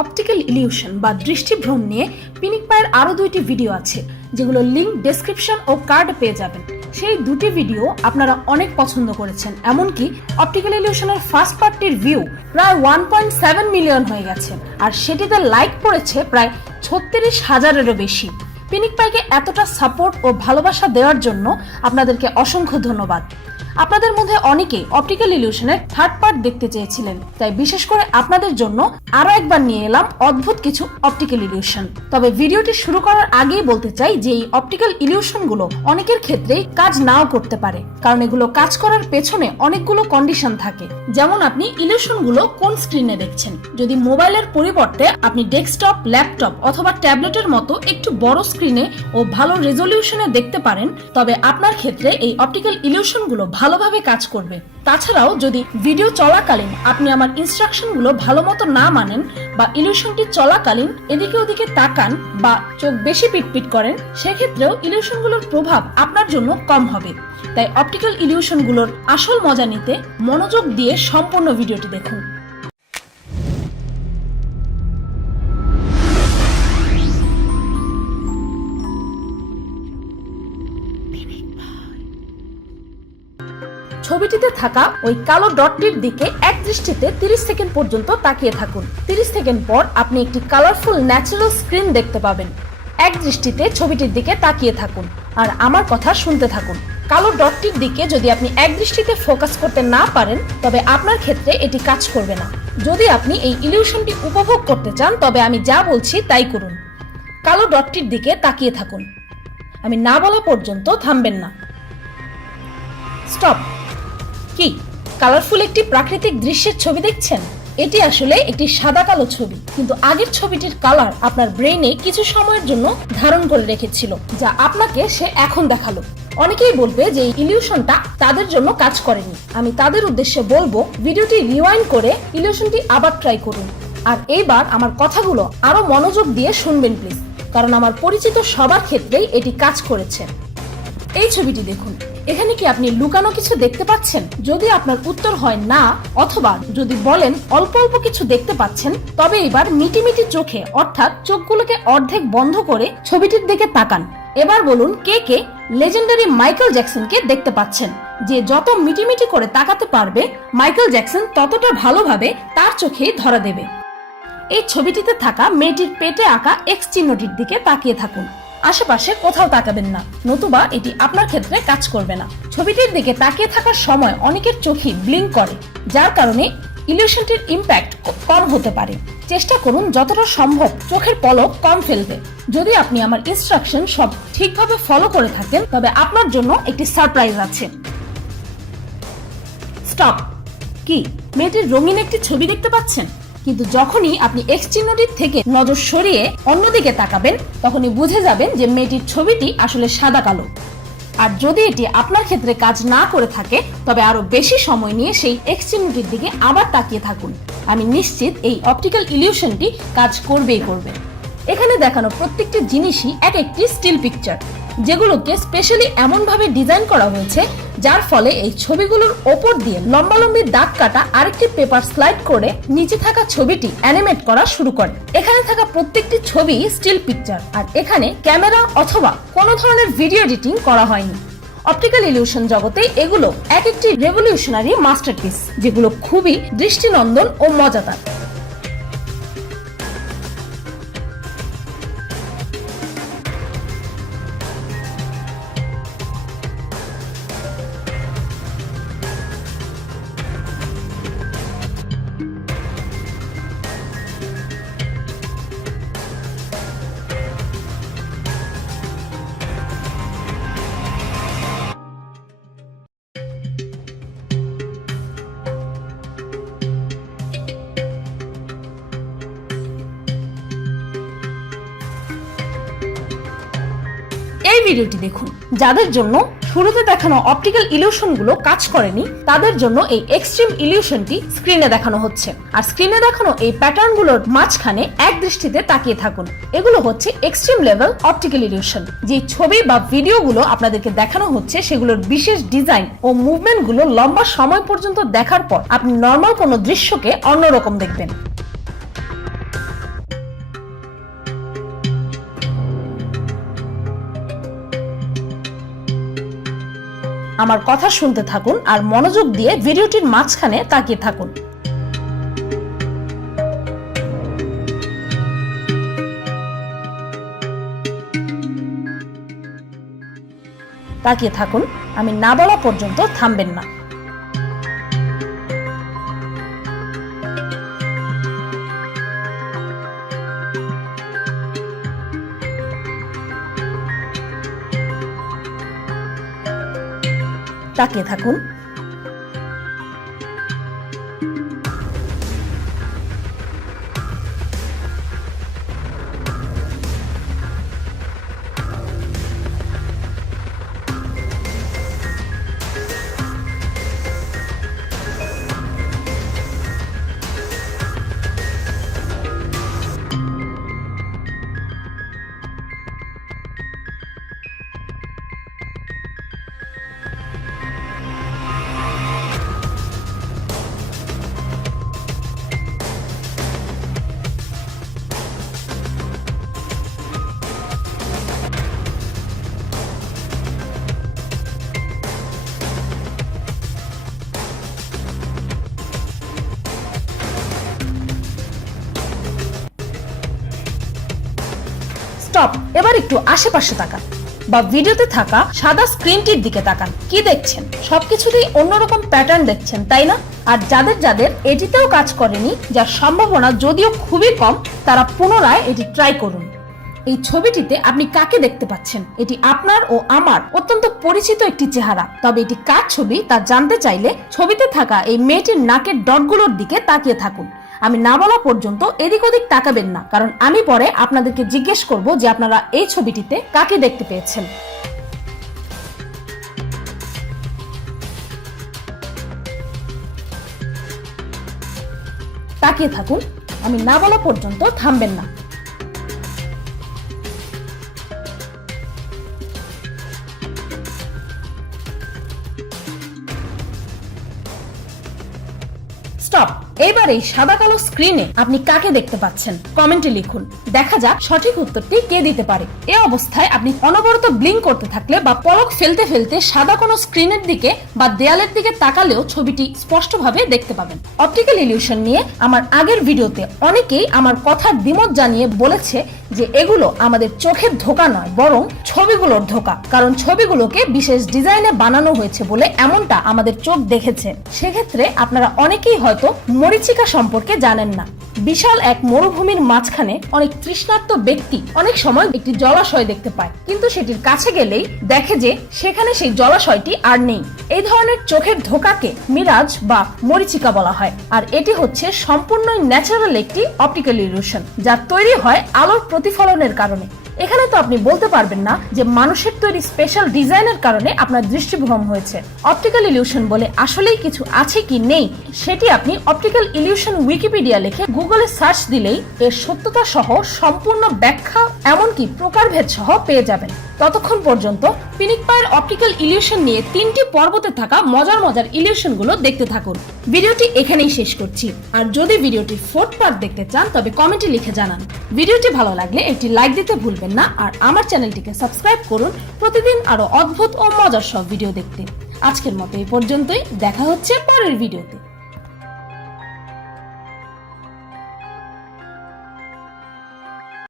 Optical illusion বা দৃষ্টিভ্রম নিয়ে পিনিক পায়ের আরো 2টি ভিডিও আছে, যেগুলো লিংক ডেসক্রিপশন ও কার্ডে পেয়ে যাবেন। সেই 2টি ভিডিও আপনারা অনেক পছন্দ করেছেন, এমনকি অপটিক্যাল ইলিউশনের ফার্স্ট পার্টটির ভিউ প্রায় 1.7 মিলিয়ন হয়ে গেছে, আর সেটিতে লাইক পড়েছে প্রায় 36,000-এরও বেশি। পিনিক পাইকে এতটা সাপোর্ট ও ভালোবাসা দেওয়ার জন্য আপনাদেরকে অসংখ্য ধন্যবাদ। আপনাদের মধ্যে অনেকেই অপটিক্যাল ইলিউশনের থার্ড পার্ট দেখতে চেয়েছিলেন, তাই বিশেষ করে আপনাদের জন্য আরো একবার নিয়ে এলাম অদ্ভুত কিছু অপটিক্যাল ইলিউশন। তবে ভিডিওটি শুরু করার আগেই বলতে চাই যে এই অপটিক্যাল ইলিউশন গুলো অনেকের ক্ষেত্রেই কাজ নাও করতে পারে, কারণ এগুলো কাজ করার পেছনে অনেকগুলো কন্ডিশন থাকে। যেমন আপনি ইলিউশন গুলো কোন স্ক্রিনে দেখছেন। যদি মোবাইলের পরিবর্তে আপনি ডেস্কটপ, ল্যাপটপ অথবা ট্যাবলেটের মতো একটু বড় স্ক্রিনে ও ভালো রেজলিউশনে দেখতে পারেন, তবে আপনার ক্ষেত্রে এই অপটিক্যাল ইলিউশন গুলো ভালোভাবে কাজ করবে। তাছাড়াও যদি ভিডিও চলাকালীন আপনি আমার ইনস্ট্রাকশন গুলো ভালো মতো না মানেন বা ইলিউশনটি চলাকালীন এদিকে ওদিকে তাকান বা চোখ বেশি পিটপিট করেন, সেক্ষেত্রেও ইলিউশন গুলোর প্রভাব আপনার জন্য কম হবে। তাই অপটিক্যাল ইলিউশন গুলোর আসল মজা নিতে মনোযোগ দিয়ে সম্পূর্ণ ভিডিওটি দেখুন। ছবিটিতে থাকা ওই কালো ডটটির দিকে এক দৃষ্টিতে 30 সেকেন্ড পর্যন্ত তাকিয়ে থাকুন। 30 সেকেন্ড পর আপনি একটি কালারফুল ন্যাচারাল স্ক্রিন দেখতে পাবেন। এক দৃষ্টিতে ছবিটির দিকে তাকিয়ে থাকুন আর আমার কথা শুনতে থাকুন। কালো ডটটির দিকে যদি আপনি এক দৃষ্টিতে ফোকাস করতে না পারেন, তবে আপনার ক্ষেত্রে এটি কাজ করবে না। যদি আপনি এই ইলিউশনটি উপভোগ করতে চান, তবে আমি যা বলছি তাই করুন। কালো ডটটির দিকে তাকিয়ে থাকুন। আমি না বলা পর্যন্ত থামবেন না। স্টপ। কি কালারফুল একটি প্রাকৃতিক দৃশ্যের ছবি দেখছেন? এটি আসলে একটি সাদা কালো ছবি, কিন্তু আগের ছবিটির কালার আপনার ব্রেইনে কিছু সময়ের জন্য ধারণ করে রেখেছিল, যা আপনাকে সে এখন দেখালো। অনেকেই বলবে যে এই ইলিউশনটা তাদের জন্য কাজ করেনি। আমি তাদের উদ্দেশ্যে বলবো, ভিডিওটি রিওয়াইন্ড করে ইলিউশনটি আবার ট্রাই করুন। আর এইবার আমার কথাগুলো আরো মনোযোগ দিয়ে শুনবেন প্লিজ, কারণ আমার পরিচিত সবার ক্ষেত্রেই এটি কাজ করেছে। এই ছবিটি দেখুন। এখানে কি আপনি লুকানো কিছু দেখতে পাচ্ছেন? যদি আপনার উত্তর হয় না, অথবা যদি বলেন অল্প অল্প কিছু দেখতে পাচ্ছেন, তবে এবার মিটিমিটি চোখে অর্থাৎ চোখগুলোকে অর্ধেক বন্ধ করে ছবিটির দিকে তাকান। এবার বলুন কে কে লেজেন্ডারি মাইকেল জ্যাকসনকে দেখতে পাচ্ছেন। যে যত মিটিমিটি করে তাকাতে পারবে, মাইকেল জ্যাকসন ততটা ভালোভাবে তার চোখেই ধরা দেবে। এই ছবিটিতে থাকা মেয়েটির পেটে আঁকা এক্স চিহ্নটির দিকে তাকিয়ে থাকুন। আশেপাশে কোথাও তাকাবেন না, নতুবা এটি আপনার ক্ষেত্রে কাজ করবে না। ছবিটির দিকে তাকিয়ে থাকার সময় অনেকের চোখই ব্লিঙ্ক করে, যার কারণে ইলিউশনটির ইম্প্যাক্ট কম হতে পারে। চেষ্টা করুন যতটা সম্ভব চোখের পলক কম ফেলবে। যদি আপনি আমার ইনস্ট্রাকশন সব ঠিকভাবে ফলো করে থাকেন, তবে আপনার জন্য একটি সারপ্রাইজ আছে। স্টপ। কি মেয়েটির রঙিন একটি ছবি দেখতে পাচ্ছেন? কিন্তু যখনই আপনি এক্স চিহ্নটির থেকে নজর সরিয়ে অন্যদিকে তাকাবেন, তখনই বুঝে যাবেন যে মেয়েটির ছবিটি আসলে সাদা কালো। আর যদি এটি আপনার ক্ষেত্রে কাজ না করে থাকে, তবে আরো বেশি সময় নিয়ে সেই এক্স চিহ্নটির দিকে আবার তাকিয়ে থাকুন। আমি নিশ্চিত এই অপটিক্যাল ইলিউশনটি কাজ করবেই করবে। এখানে দেখানো প্রত্যেকটি জিনিসই এক একটি স্টিল পিকচার, যেগুলোকে স্পেশালি এমন ভাবে ডিজাইন করা হয়েছে যার ফলে এই ছবিগুলোর ওপর দিয়ে লম্বালম্বি দাগ কাটা আরেকটি পেপার স্লাইড করে নিচে থাকা ছবিটি অ্যানিমেট করা শুরু করে। এখানে থাকা প্রত্যেকটি ছবি স্টিল পিকচার, আর এখানে ক্যামেরা অথবা কোনো ধরনের ভিডিও এডিটিং করা হয়নি। অপটিক্যাল ইলিউশন জগতে এগুলো এক একটি রেভলিউশনারি মাস্টারপিস, যেগুলো খুবই দৃষ্টিনন্দন ও মজাদার। এই ভিডিওটি দেখুন। যাদের জন্য শুরুতে দেখানো অপটিক্যাল ইলিউশন গুলো কাজ করেনি, তাদের জন্য এই এক্সট্রিম ইলিউশনটি স্ক্রিনে দেখানো হচ্ছে। আর স্ক্রিনে দেখানো এই প্যাটার্ন গুলোর মাঝখানে এক দৃষ্টিতে তাকিয়ে থাকুন। এগুলো হচ্ছে এক্সট্রিম লেভেল অপটিক্যাল ইলিউশন। যে ছবি বা ভিডিও গুলো আপনাদেরকে দেখানো হচ্ছে, সেগুলোর বিশেষ ডিজাইন ও মুভমেন্ট গুলো লম্বা সময় পর্যন্ত দেখার পর আপনি নর্মাল কোনো দৃশ্যকে অন্যরকম দেখবেন। আমার কথা শুনতে থাকুন আর মনোযোগ দিয়ে ভিডিওটির মাঝখানে তাকিয়ে থাকুন। তাকিয়ে থাকুন, আমি না বলা পর্যন্ত থামবেন না। তাকিয়ে থাকুন। স্টপ। এবার একটু আশেপাশে তাকান বা ভিডিওতে থাকা সাদা স্ক্রিনটির দিকে তাকান। কি দেখছেন? সবকিছুতেই অন্যরকম প্যাটার্ন দেখছেন, তাই না? আর যাদের যাদের এটিতেও কাজ করেনি, যার সম্ভাবনা যদিও খুবই কম, তারা পুনরায় এটি ট্রাই করুন। এই ছবিটিতে আপনি কাকে দেখতে পাচ্ছেন? এটি আপনার ও আমার অত্যন্ত পরিচিত একটি চেহারা। তবে এটি কার ছবি তা জানতে চাইলে ছবিতে থাকা এই মেয়েটির নাকের ডটগুলোর দিকে তাকিয়ে থাকুন। আমি না বলা পর্যন্ত এদিক ওদিক তাকাবেন না, কারণ আমি পরে আপনাদেরকে জিজ্ঞেস করব যে আপনারা এই ছবিটিতে কাকে দেখতে পেয়েছেন। তাকিয়ে থাকুন, আমি না বলা পর্যন্ত থামবেন না। স্টপ। এবার এই সাদা কালো স্ক্রিনে আপনি কাকে দেখতে পাচ্ছেন? কমেন্টে লিখুন। দেখা যাক সঠিক উত্তরটি কে দিতে পারে। এই অবস্থায় আপনি অনবরত ব্লিঙ্ক করতে থাকলে বা পলক ফেলতে ফেলতে সাদা কোনো স্ক্রিনের দিকে বা দেয়ালের দিকে তাকালেও ছবিটি স্পষ্টভাবে দেখতে পাবেন। অপটিক্যাল ইলিউশন নিয়ে আমার আগের ভিডিওতে অনেকেই আমার কথার দ্বিমত জানিয়ে বলেছে যে এগুলো আমাদের চোখের ধোঁকা নয়, বরং ছবিগুলোর ধোঁকা, কারণ ছবিগুলোকে বিশেষ ডিজাইনে বানানো হয়েছে বলে এমনটা আমাদের চোখ দেখেছে। সেক্ষেত্রে আপনারা অনেকেই হয়তো মরীচিকা সম্পর্কে জানেন না। বিশাল এক মরুভূমির মাঝখানে অনেক তৃষ্ণার্ত ব্যক্তি অনেক সময় একটি জলাশয় দেখতে পায়, কিন্তু সেটির কাছে গেলেই দেখে যে সেখানে সেই জলাশয়টি আর নেই। এই ধরনের চোখের ধোঁকাকে মিরাজ বা মরীচিকা বলা হয়। আর এটি হচ্ছে সম্পূর্ণই ন্যাচারাল একটি অপটিক্যাল ইলিউশন, যা তৈরি হয় আলোর প্রতিফলনের কারণে। এখানে তো আপনি বলতে পারবেন না যে মানুষের তৈরি স্পেশাল ডিজাইনের কারণে আপনার দৃষ্টিভ্রম হয়েছে। অপটিক্যাল ইলিউশন বলে আসলেই কিছু আছে কি নেই, সেটি আপনি অপটিক্যাল ইলিউশন উইকিপিডিয়া লিখে গুগলে সার্চ দিলেই এর সত্যতা সহ সম্পূর্ণ ব্যাখ্যা এমনকি প্রকারভেদ সহ পেয়ে যাবেন। ততক্ষণ পর্যন্ত পিনিক পায়ের অপটিক্যাল ইলিউশন নিয়ে 3টি পর্বতে থাকা মজার মজার ইলিউশন গুলো দেখতে থাকুন। ভিডিওটি এখানেই শেষ করছি। আর যদি ভিডিওটির 4th পার্ট দেখতে চান তবে কমেন্টে লিখে জানান। ভিডিওটি ভালো লাগলে একটি লাইক দিতে ভুলবেন না, আর আমার চ্যানেলটিকে সাবস্ক্রাইব করুন প্রতিদিন আরো অদ্ভুত ও মজার সব ভিডিও দেখতে। আজকের মতো এই পর্যন্তই, দেখা হচ্ছে পরের ভিডিওতে।